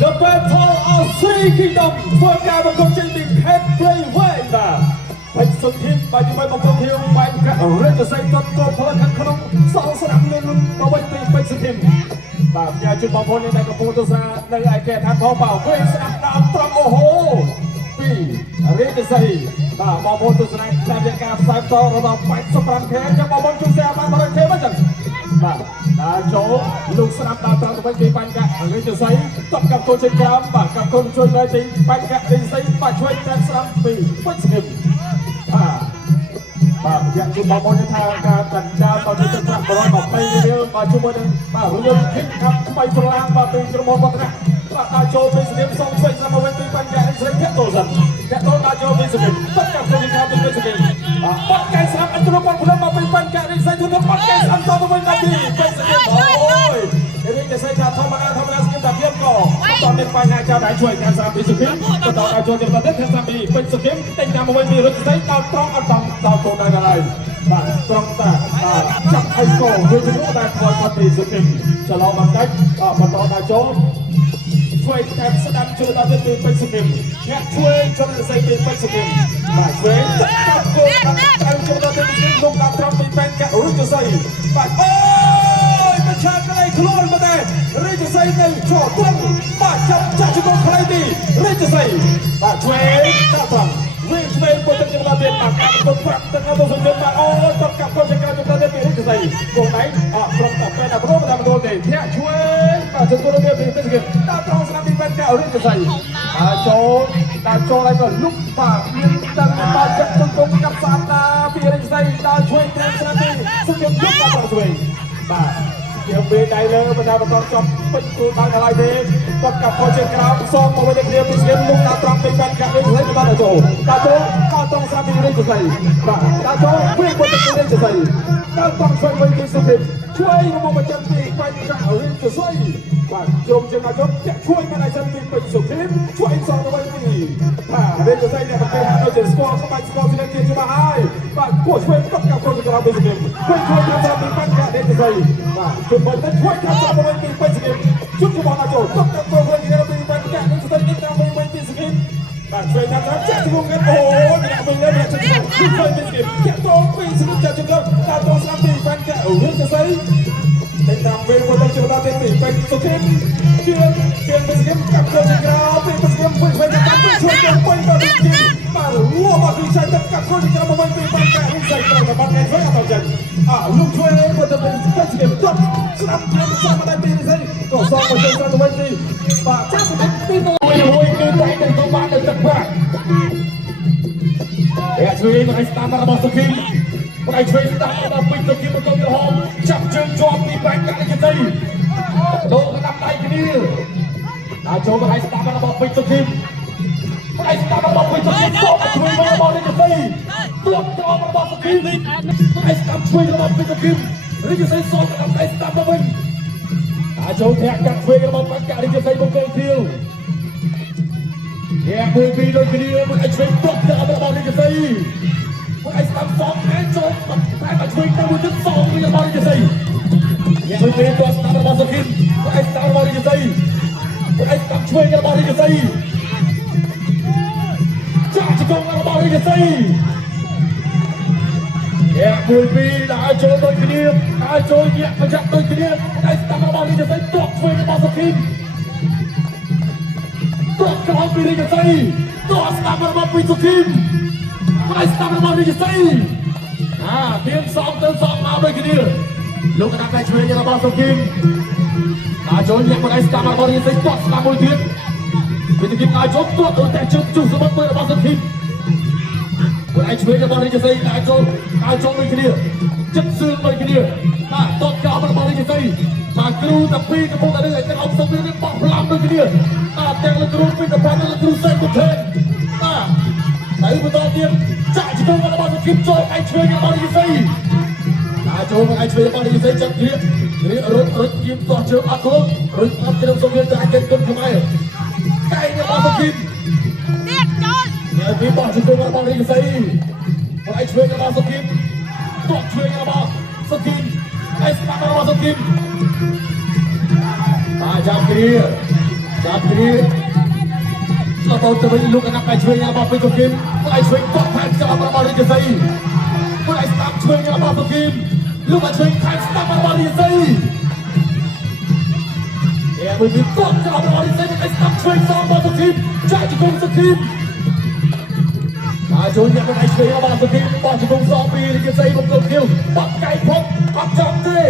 The Battle of Three Kingdoms ធ្វើការប្រកួតចេញពី Head Playway បាទហើយសុខភាពបាទជាមួយបងប្អូនយើងបែបកាត់រកសៃតតកផលខាងក្នុងសងស្រាប់លឿនទៅវិញពីពេជ្រសុខភាពបាទផ្ញើជូនបងប្អូនដែលកំពុងទស្សនានៅឯកេដ្ឋានផងបាទវិញស្ដាប់តាមត្រង់អូហូពីរាជសីបាទបងប្អូនទស្សនាតាមរយៈការផ្សាយបន្តរបស់ 85K ចាំបងប្អូនជួយ share បាន 100K មកចឹងបាទដល់ចូលលោកស្ដាប់តាមត្រង់ទៅវិញពីបញ្ញករាជសីតបกับตัวជាក្រមបាទกับគុណជួយនៅទីបញ្ញករាជសីបាទជួយតាមស្ដាប់ពីពេជ្រសុខភាពបាទយ៉ាងជូនបងប្អូនថាការកណ្ដាលតទៅទឹកប្រាក់120រៀលបាទជាមួយនឹងបាទរឿងគិតខាប់ថ្មីប្រឡាងបាទពីក្រុមហ៊ុនបត្រៈបាទដល់ចូលពីស្រៀមសងស្វែងស្រាប់មកវិញពីបញ្ញកស្រីធាក់តូសិនធាក់តូដល់ចូលពីស្រៀមបាត់กับคนที่ខាប់ពីស្រៀមបាទបាត់កែស្រាប់អន្តរពលព្រមមកពីបញ្ញករាជសីធ្វើបាត់កែស្រាប់តទៅវិញដល់ពីពេជ្រសុខភាពអូយរាជសីថាធម្មតាស្គីមតាភាពក៏តើមានបញ្ហាចៅដៃជួយការស្រាប់ពីសុខភាពទៅដល់ចូលចំណុចនេះថាស្រាប់ពីពេជ្រសុខភាពតែតាមមកវិញពីរាជសីដល់ត្រង់អត់ដល់ចូលដល់ហើយបាទត្រង់តាចាប់ហើយកោវាជំនួសតែខ្វល់គាត់ពីសុខភាពចលោបន្តិចបន្តដល់ចូលជួយតាមស្ដាប់ជួយដល់ទៅពីពេជ្រសុខភាពអ្នកជួយចូលរាជសីពីពេជ្រសុខភាពបាទជួយតាមគោលតាមចូលដល់ទៅពីលោកដល់ត្រង់ពីបញ្ញករាជសីបាទអូយមិនឆាកន្លែងខ្លួនមកតែរាជសីនៅជាប់ត្រង់បាទចាប់ជាមួយខ្លីទីរាជសីបាទជួយតាមត្រង់វិញឆ្វេងពុទ្ធជំនាន់ទៀតបាទការប្រកួតប្រាក់ទឹកទៅសង្គមបាទអូតបกับคนจัดการជំនាន់ទៀតពីរាជសីកូនឯងក្រុមតាពេលដល់ព្រមតាមនោះទេធាក់ជួយបាទជំនាន់ទៀតពីពេជ្រសុខភាពតាមត្រង់ស្នាមពីបញ្ញករាជសីចូលដល់ចូលហើយក៏លុបបាទមានទាំងបាទចាក់សង្គមกับសាមតាពីរាជសីដល់ជួយតាមស្នាមពីសុខភាពយកដល់ត្រង់ឆ្វេងបាទជាពេលដៃលើបណ្ដាបន្តចប់ពេញគូដល់ហើយទេគាត់กับคนជាក្រោមសងមកវិញគ្នាពីស្រៀមលុបដល់ត្រង់ពីបញ្ញករាជសីបានដល់ចូលក៏ต้องស្រាប់ពីរាជសីបាទដល់ចូលវិញពុទ្ធរាជសីដល់ต้องជួយវិញពីសុខភាពជួយមកបញ្ចាំពីបញ្ញករាជសីបាទជុំជាមកជុំជួយមកឲ្យសិនពីពេជ្រសុខភាពជួយសងទៅវិញពីរាជសីអ្នកប្រកែកដូចជាស្គាល់ក្បាច់ស្គាល់ពីជាច្បាស់ហើយបាទពួកជួយគាត់กับคนជាក្រោមពីសុខភាពជួយតាមស្រាប់ពីបញ្ញករាជសីបាទជុំវិញទៅជួយតាមស្រាប់វិញពីពេជ្រសុខភាពជុំរបស់ដល់ចូលគាត់กับคนវិញពីបញ្ញករាជសីតាមវិញពីសុខភាពបាទជួយតាមស្រាប់ចាក់ជំងឺអូអ្នកវិញលើអ្នកជួយជួយពីសុខភាពចាក់ចូលពីសុខភាពចាក់ជំងឺតាមត្រង់ស្រាប់ពីបញ្ញករាជសីតែតាមពេលមកដល់ចូលដល់ទីពេជ្រសុខភាពជាពេជ្រសុខភាពกับคนជាក្រោមពីពេជ្រសុខភាពវិញតាមជួយតាមវិញទៅទីបាទលោមកពីចៃទឹកกับคนជាក្រោមមកវិញពីបញ្ញករាជសីត្រូវតែបាត់គេជួយអត់ចាញ់លោកជួយមកទៅពេជ្រសុខភាពចប់ស្រាប់តាមស្រាប់មកដល់ទីនេះក៏សងមកចូលទៅវិញទីបាទចាប់ទៅទីមួយគឺតែទៅបានទៅទឹកប្រាក់អ្នកជួយមកឲ្យស្ដាប់របស់សុខភាពមកឲ្យជួយស្ដាប់ដល់ពេជ្រសុខភាពមកទៅក្រហមចាប់ជើងជាប់ពីបញ្ញករាជសីចូលកដាប់ដៃគ្នាដល់ចូលមកឲ្យស្ដាប់របស់ពេជ្រសុខភាពមកឲ្យស្ដាប់របស់ពេជ្រសុខភាពចូលជួយរបស់រាជសីទួតត្រង់របស់សុខភាពមកឲ្យស្ដាប់ជួយរបស់ពេជ្រសុខភាពរាជសីចូលកដាប់ដៃស្ដាប់មកវិញដល់ចូលធាក់កាត់ជួយរបស់បញ្ញករាជសីមកគល់ធៀវអ្នកមួយពីរដូចគ្នាមកឲ្យជួយទួតត្រង់របស់រាជសីមកឲ្យស្ដាប់សងឯចូលតែមកជួយទៅមួយទឹកសងវិញរបស់រាជសីអ្នកមួយពីរទួតស្ដាប់របស់សុខភាពមកឲ្យស្ដាប់របស់រាជសីមកឲ្យស្ដាប់ជួយរបស់រាជសីចាក់ជង្គង់របស់រាជសីអ្នកមួយពីរដើរចូលដូចគ្នាដើរចូលញាក់ប្រចាំដូចគ្នាឲ្យស្ដាប់របស់រាជសីទួតជួយរបស់សុខភាពទួតក្រោយពីរាជសីទួតស្ដាប់របស់ពីសុខភាពឲ្យស្ដាប់របស់រាជសីទៀងសងទៅសងមកដូចគ្នាលោកកណ្ដាប់តែជួយរបស់សុខភាពដើរចូលញាក់មកឲ្យស្ដាប់របស់រាជសីទួតស្ដាប់មួយទៀតពីទីដើរចូលទួតទៅតែជុំជុំសម្បត្តិរបស់សុខភាពពួកឯងជួយរបស់រាជសីដើរចូលដូចគ្នាចិត្តសឿនដូចគ្នាបាទតតកោរបស់រាជសីបាទគ្រូតាពីកំពុងតែនឹងឲ្យទាំងអង្គសុខភាពបោះផ្លាំដូចគ្នាបាទទាំងលោកគ្រូពីតផានលោកគ្រូសេគុថេបាទហើយបន្តទៀតចាក់ជង្គង់របស់សុខភាពចូលឯងជួយរបស់រាជសីដើរចូលមកឯងជួយរបស់រាជសីចាប់គ្នារត់ជាបោះជើងអត់គ្រប់រត់អត់ត្រឹមសុខភាពតែអាចគុំខ្មែរកែរបស់សុខភាពទៀតចូលហើយពីបោះជង្គង់របស់រាជសីមកឯងជួយរបស់សុខភាពតោះជួយរបស់សុខភាពឯងស្ដាប់របស់សុខភាពបាទចាប់គ្នា จากนี้เราต้องจะไปลุกกันนักไก่ช่วยงานมาเป็นตัวกินไก่ช่วยก็แทนจะมาบอลจะใส่ไก่สตาร์ช่วยงานมาตัวกินลูกมาช่วยแทนสตาร์มาบอลจะใส่เอ๋มือก็จะมาบอลจะใส่ไก่สตาร์ช่วยซ้อมมาตัวกินใจจะคงสักทีไก่ช่วยงานไก่ช่วยงานมาตัวกินบอลจะคงซ้อมปีจะใส่บอลตัวกินปักไก่พบอับจับเต้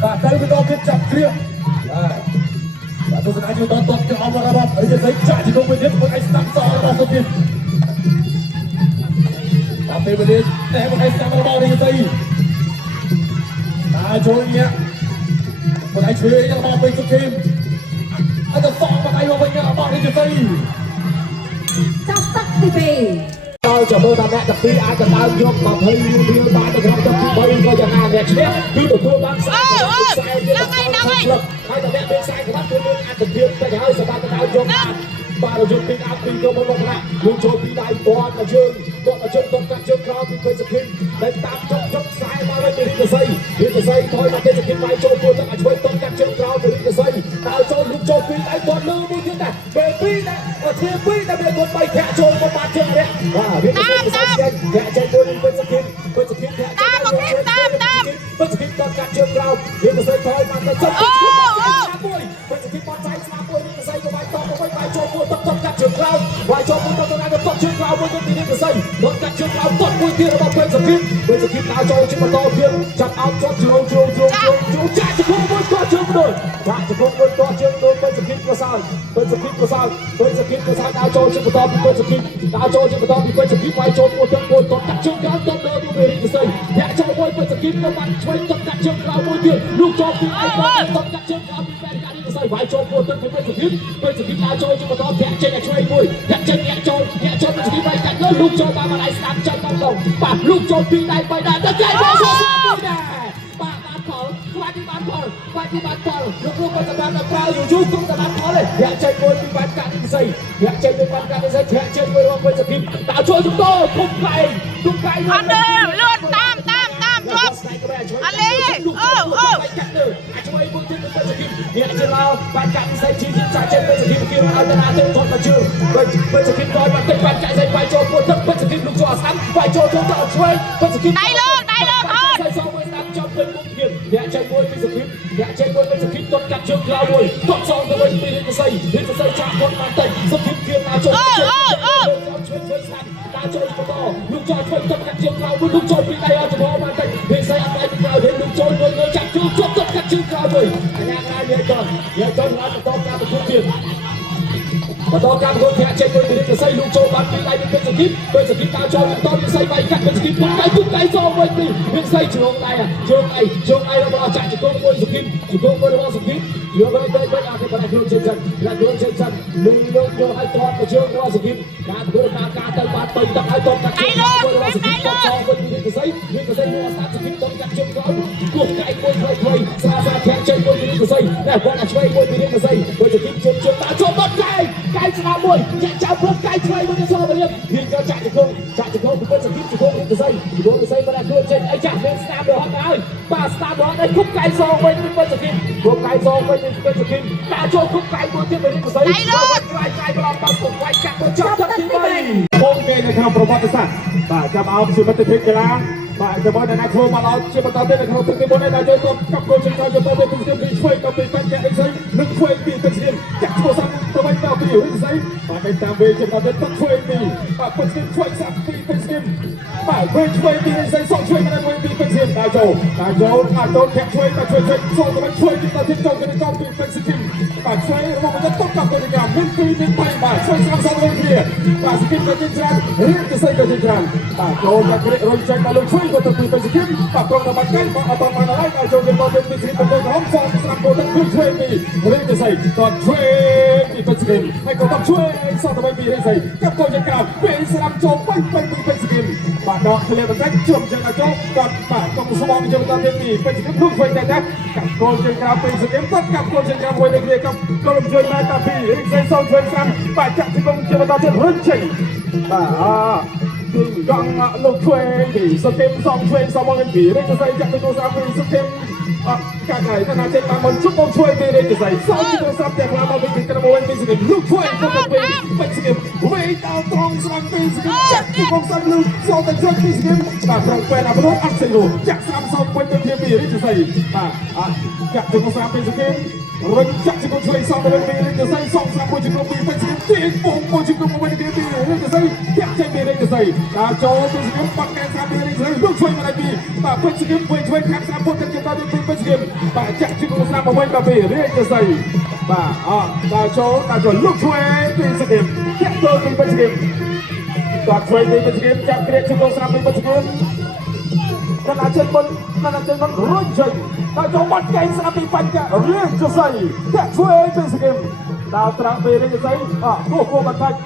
แต่ใจไม่ต้องคิดจับเคลียร์Terus aja tonton ke awal-awal aja saya jadi kemudian pakai stang soal mungkin. Tapi boleh pakai stang awal ni saya. Nah, joinnya pakai cuy yang mau pergi game. Ada song pakai awal ni saya. Catak TV. Tao chờ mơ tao mẹ tập đi ai cần tao nhóc mà thấy như ba cái không tập đi bay coi chẳng hạn nè chết cứ được thua bán sai hai tao mẹ bên sai của bác tôi luôn ăn được việc tại hơi sao ba tao nhóc ba là dùng tiếng áp đi cơ một lần lại luôn cho đi đại toàn là chương toàn các chương cao thì quay giật kinh đánh tám chốc sai ba bên đi từ xây thôi mà cái giật kinh vai cho tôi chắc là chơi toàn các chương cao từ đi từ xây tao cho lúc cho đi đại toàn lưu như thế này về đi này ở phía đi này về con bay thẻ trôi con ba chương đấy biết cái xây thẻ chạy tôi đi quay giật kinh thẻ quay giật kinh toàn các chương cao đi từ xây thôi mà tao chấp quay giật kinh con trái xa tôi đi từ xây của bay to của bay cho tôi tập các chương cao vai cho tôi tập lại tập chương cao với tôi đi từ xây toàn các chương cao toàn vui kia là quay giật kinh tao cho chứ mà to kia chặt áo cho trường chạy cho không với to chương rồi chạy cho không với to chương rồi quay giật kinh có sao tao cho chứ mà to quay giật kinh tao cho chứ mà to quay giật kinh vai cho một toàn các chương cao toàn đời tôi về đi từ xây nhẹ cho quay giật kinh các bạn quay toàn các chương cao vui kia lúc cho thì anh toàn các chương cao bị bè đi từ xây vai cho một toàn quay giật kinh tao cho chứ mà to nhẹ trên nhẹ cho anh vui nhẹ cho quay giật kinh vai cạnh lớn lúc cho ba mà lại sang chân trong lòng bạn lúc cho phi này bay đàn tất cả mọi người bạn bán phở lúc bây giờ bạn làm cao dù chú cũng là bán phở này nhẹ chân quay đi bán cả những giày nhẹ chân quay quay giật kinh tạo cho chúng tôi khung cày anh đi lượn tam chốt anh đi nhẹ chân lao bán cả những giày chỉ chạy chân quay giật kinh kia là anh tên còn là chưa quay giật kinh nói bạn tên bán chạy giày quay cho một tấc quay giật kinh lúc cho sẵn quay cho chúng ta quay giật kinh đẩy lượn nhẹ chân quay giật kinh toàn các chương cao mùi toàn sau tới bên đi từ xây chạm con màn tẩy giật kinh kia là cho ta chơi cho to lúc cho chơi toàn các chương cao lúc chơi bị tay cho nó màn tẩy để xây ăn tay cao đến lúc chơi người chạm chương toàn các chương cao mùi anh em ai nhẹ chân là to cao một phương tiện và to cao một thẻ trên bên từ xây lúc chơi bắn bị tay bên giật kinh tao cho to bị xây bay cắt bên giật kinh cúng cái do bên đi bên xây trường này là bao chạy chỉ có một giật kinh bao giật kinh đưa bên đây bên cái này đường trên chân lưng hai con của trường bao giật kinh cá tay bát tay tập hai con đẩy lượn bên từ xây nó sát giật kinh tông cắt trường cao cuộc cái quay xa thẻ trên bên từ xây này con là chơi bên từ xây bên giật kinh trường ta cho mất cái sao mùi chạy chào bước cái chơi bên sau bên liền thì cho chạy thì không bên giật kinh chỉ không từ xây mà là đường trên anh chạy lên stam được họ ơi ba stam đó đây khúc cái so bên giật kinh khúc cái so bên giật kinh ta cho khúc cái một tiếp bên từ xây cái vào bao cuộc quay chặt một chót thật thì bay ok này theo Promotion và chăm áo sự mất tích cái lá và cái món này thua mà nó chưa bắt đầu bên này cái món này là chơi tốt các cô chơi cho tôi bên từ xây chơi cầm bên cạnh cái xây nước chơi thì bên xây chặt cho sang tôi bên vào thì bên xây và bên tam về trên bên tóc chơi thì và bên xây sang bên xây và bên chơi thì xây song chơi cái này bên xây đại châu kẹp chơi ta chơi so với bên chơi thì ta tiếp tục cái con bên xây và chơi mà nó tốt cả cái cả bên tay mà chơi sang bên kia và xây cái trên trán cái xây cái trên trán và cô cái rồi chơi mà chơi của tôi bên xây và con là cái mà ở mà lại đại châu bên bên xây bên không xong sang cô ta chơi thì bên xây còn chơi thì bên xây hay có tập chơi sau đó bên xây các cô chơi cả bên xây làm cho bên xây bạn đó thì là cách trường chơi là chỗ còn bạn trong số bóng chúng ta thêm thì bên xây lúc quay tay các cô chơi cả bên xây tất cả cô chơi cả quay đây các cô làm chơi mai ta thì xây sau chơi sang bạn chặn thì công chơi ta chơi rất chỉnh và thì găng lúc chơi thì sơ thêm xong chơi sau mọi người thì đây cho xây chặn thì cô sang thì sơ thêm កាក់ហើយតាចេញតាមមុនជុំមកជួយពេលនេះទៅស្អីសោជិះទៅស្រាប់តែខ្លាមកវិញក្រមកវិញពីស្គីលុកជួយទៅពេលវិញស្គីវិញដល់ត្រង់ស្រាប់ពេលស្គីចាក់ទីកងសាំលុកសោទៅជួយពីស្គីបាទត្រង់ពេលអបលោកអត់ចេញនោះចាក់ស្រាប់សោវិញទៅពីនេះទៅស្អីបាទចាក់ទៅកងសាំពេលស្គីរុញចាក់ទៅជួយសោទៅពេលនេះទៅស្អីសោស្រាប់មួយជុំពីវិញស្គីទីបងមួយជុំវិញពីនេះទៅស្អីចាក់ចេញពីនេះទៅស្អីដល់ចូលពីស្គីបាត់កែស្រាប់ពេលនេះស្អីលុកជួយមកដល់ពីបាទវិញស្គីវិញជួយខាងស្រាប់ពុតទៅដល់ពីវិញស្គីបាទចាក់ជុំស្រាប់មកវិញដល់ពីនេះទៅស្អីបាទដល់ចូលលុកជួយពីស្គីចាក់ចូលពីវិញស្គីគាត់ជួយពីវិញស្គីចាក់គ្រាជុំស្រាប់ពីវិញស្គីដល់ចេញមុនរុញចេញដល់ចូលបាត់កែស្រាប់ពីបញ្ចារៀងទៅស្អីចាក់ជួយពីស្គីដល់ត្រាក់ពេលនេះទៅស្អីគោបាត់កាច់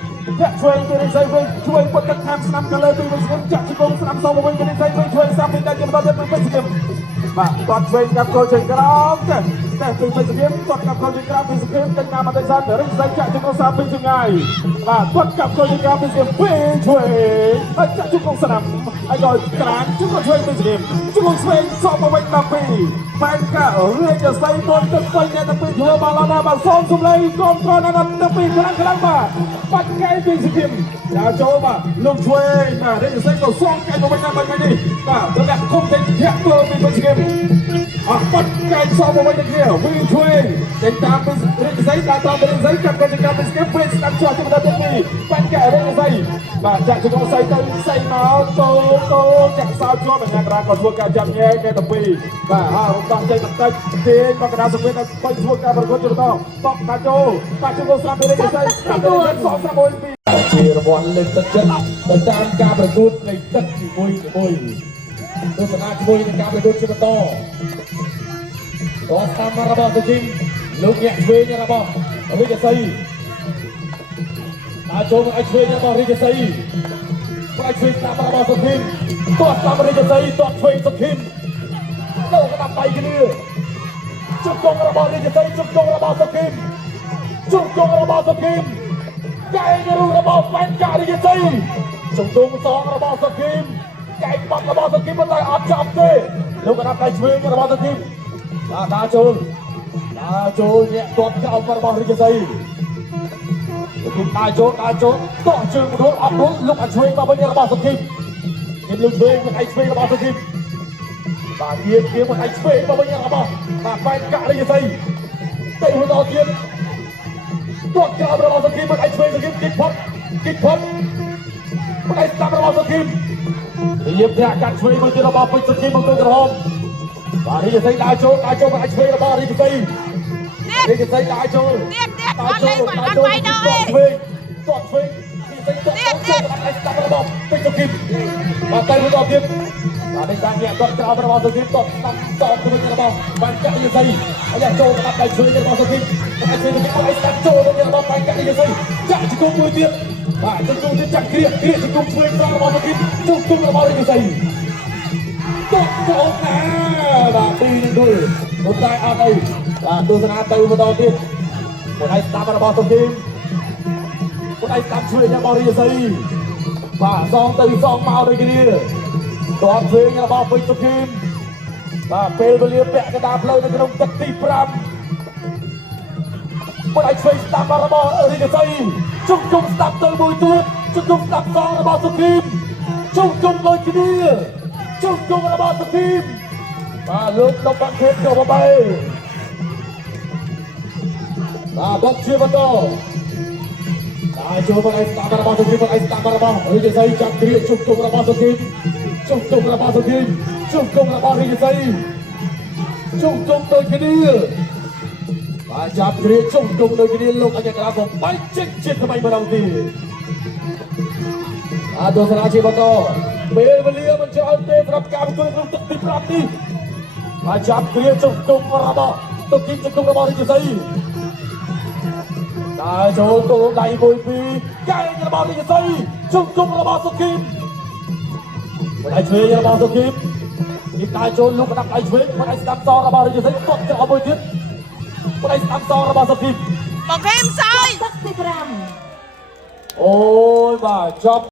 ចាក់ជួយពីនេះស្អីវិញជួយពុតទឹកខាងស្នាមកាលើពីវិញស្គីចាក់ជុំស្រាប់មកវិញពីនេះស្អីវិញជួយស្រាប់ពីដល់ជាបន្តទៅវិញស្គីបាទគាត់ឆ្វេងកាប់គោលចេញក្រោមតែពីវិញស្គីគាត់កាប់គោលចេញក្រោមពីស្គីទាំងតាមអតីតសានរិះស្អីចាក់ជុំស្រាប់ពីចងាយបាទគាត់កាប់គោលចេញក្រោមពីស្គីវិញជួយហើយចាក់ជុំស្រាប់ហើយដល់ក្រានជុំជួយពីស្គីជុំឆ្វេងសក់មកវិញដល់ពីបែនការឿយจะស្អីមុនទឹកពេញអ្នកទៅពីធ្វើបាល់ណាបាទសូមសំឡេងកូនក្រណាទៅពីខ្លាំងបាទបាត់កែពីស្គីដល់ចូលបាទលោកឆ្វេងបាទរិះស្អីក៏សងកែមកវិញណាបាត់នេះបាទទៅដាក់គុំទៅធាក់ទៅពីស្គីបាត់កែសក់មកវិញទៅគ្នាវិញជួយតែតាមពីរិះស្អីដល់តាមរិះស្អីចាប់ទៅចាប់ពីស្គីពេលស្ដាប់ជាប់ទៅដល់ទៅពីបាត់កែរិះស្អីបាទចាក់ជុំស្អីទៅស្អីមកតូចាក់សោជាប់អាញាក៏ធ្វើការចាប់ញែកែទៅពីបាទរំដោះចេញបន្តិចទេមកកណ្ដាលសង្វេនទៅធ្វើការប្រកួតជិះតបតាចូលបាច់ជុំស្រាប់ពីរិះស្អីស្ដាប់ទៅសក់ស្រាប់មួយពីជារង្វាន់លើកទឹកចិត្តទៅតាមការប្រកួតនៃទឹកជាមួយទស្សនាជាមួយនឹងការប្រកួតជាបន្តក៏តាមរបស់ទៅជីលោកអ្នកឆ្វេងរបស់រាជសីតាចូលមកឲ្យឆ្វេងរបស់រាជសីមកឲ្យឆ្វេងតាមរបស់សុខីមទាត់តាមរាជសីទាត់ឆ្វេងសុខីមលោកក៏ដាក់ដៃគ្នាជុំជុំរបស់រាជសីជុំជុំរបស់សុខីមជុំជុំរបស់សុខីមកែងរូរបស់បែនការាជសីជុំជុំសងរបស់សុខីមកែងបាត់របស់សុខីមតែអត់ចាប់ទេលោកក៏ដាក់ដៃឆ្វេងរបស់សុខីមដើរចូលអ្នកគាត់ក្រោមរបស់រាជសីលោកដើរចូលតោះជើងរត់អត់រត់លោកអាចឆ្វេងមកវិញរបស់សុខីមគេលោកឆ្វេងមកឯឆ្វេងរបស់សុខីមបាទវាមកឯឆ្វេងមកវិញរបស់បាទបែនការាជសីទៅដល់ទៀតគាត់ក្រោមរបស់សុខីមមកឯឆ្វេងសុខីមគិតផុតមកឯស្ដាប់របស់សុខីមរៀបដាក់កាត់ឆ្វេងមកទៀតរបស់ពេជ្រសុខីមមកទៅក្រហមបាទរាជសីដើរចូលមកឯឆ្វេងរបស់រាជសីដើរចូលទៀតអត់លេងបាត់អត់បាយដល់ឯងទាត់ឆ្វេងទៀតអត់ស្ដាប់របស់ពេជ្រសុខីមបាទទៅដល់ទៀតបាទនេះតាមអ្នកគាត់ក្រោមរបស់សុខីមទាត់ស្ដាប់តទៅវិញរបស់បានការាជសីហើយចូលដាក់ដៃឆ្វេងរបស់សុខីមតែឆ្វេងទៅឲ្យស្ដាប់ចូលទៅរបស់បានការាជសីចាក់ជង្គង់មួយទៀតបាទជង្គង់ទៀតចាក់គ្រាជង្គង់ឆ្វេងរបស់សុខីមជង្គង់របស់រាជសីទាត់ចូលណាបាទពីនេះដូចតែអត់អីបាទទស្សនាទៅម្ដងទៀតមួយដៃស្ដាប់របស់សុខីមមួយដៃស្ដាប់ឆ្វេងរបស់រាជសីបាទសងទៅសងមកដូចគ្នាតបឆ្វេងរបស់ពេជ្រសុខីមបាទពេលវេលាពាក់កណ្ដាលផ្លូវនៅក្នុងទឹកទី5មួយដៃឆ្វេងស្ដាប់របស់រាជសីជុំស្ដាប់ទៅមួយទៀតជុំស្ដាប់សងរបស់សុខីមជុំដូចគ្នាជុំរបស់សុខីមបាទលោកដប់បាក់ខេតចូលមកបែបាទបកជាបន្តចូលមកឯស្ដាប់របស់សុខីមមកឯស្ដាប់របស់រាជសីចាប់គ្រាជុំរបស់សុខីមជុំរបស់សុខីមជុំរបស់រាជសីជុំដូចគ្នាបាទចាប់គ្រាជុំដូចគ្នាលោកអញ្ញាក្រាបំបែកចិត្តថ្មីម្ដងទៀតទស្សនាជាបន្តពេលវេលាមិនច្រើនទេសម្រាប់ការប្រកួតក្នុងទឹកទី5នេះបាទចាប់គ្រាជុំរបស់សុខីមជុំរបស់រាជសីដើរចូលទៅដៃមួយពីរកែងរបស់រាជសីជុំរបស់សុខីមដៃឆ្វេងរបស់សុខីមនេះដើរចូលលោកដាក់ដៃឆ្វេងមកដៃស្ដាប់សងរបស់រាជសីគាត់ទៅអស់មួយទៀតមកដៃស្ដាប់សងរបស់សុខីម បងខេមសើយ ទឹកទី5 អូយបាទចប់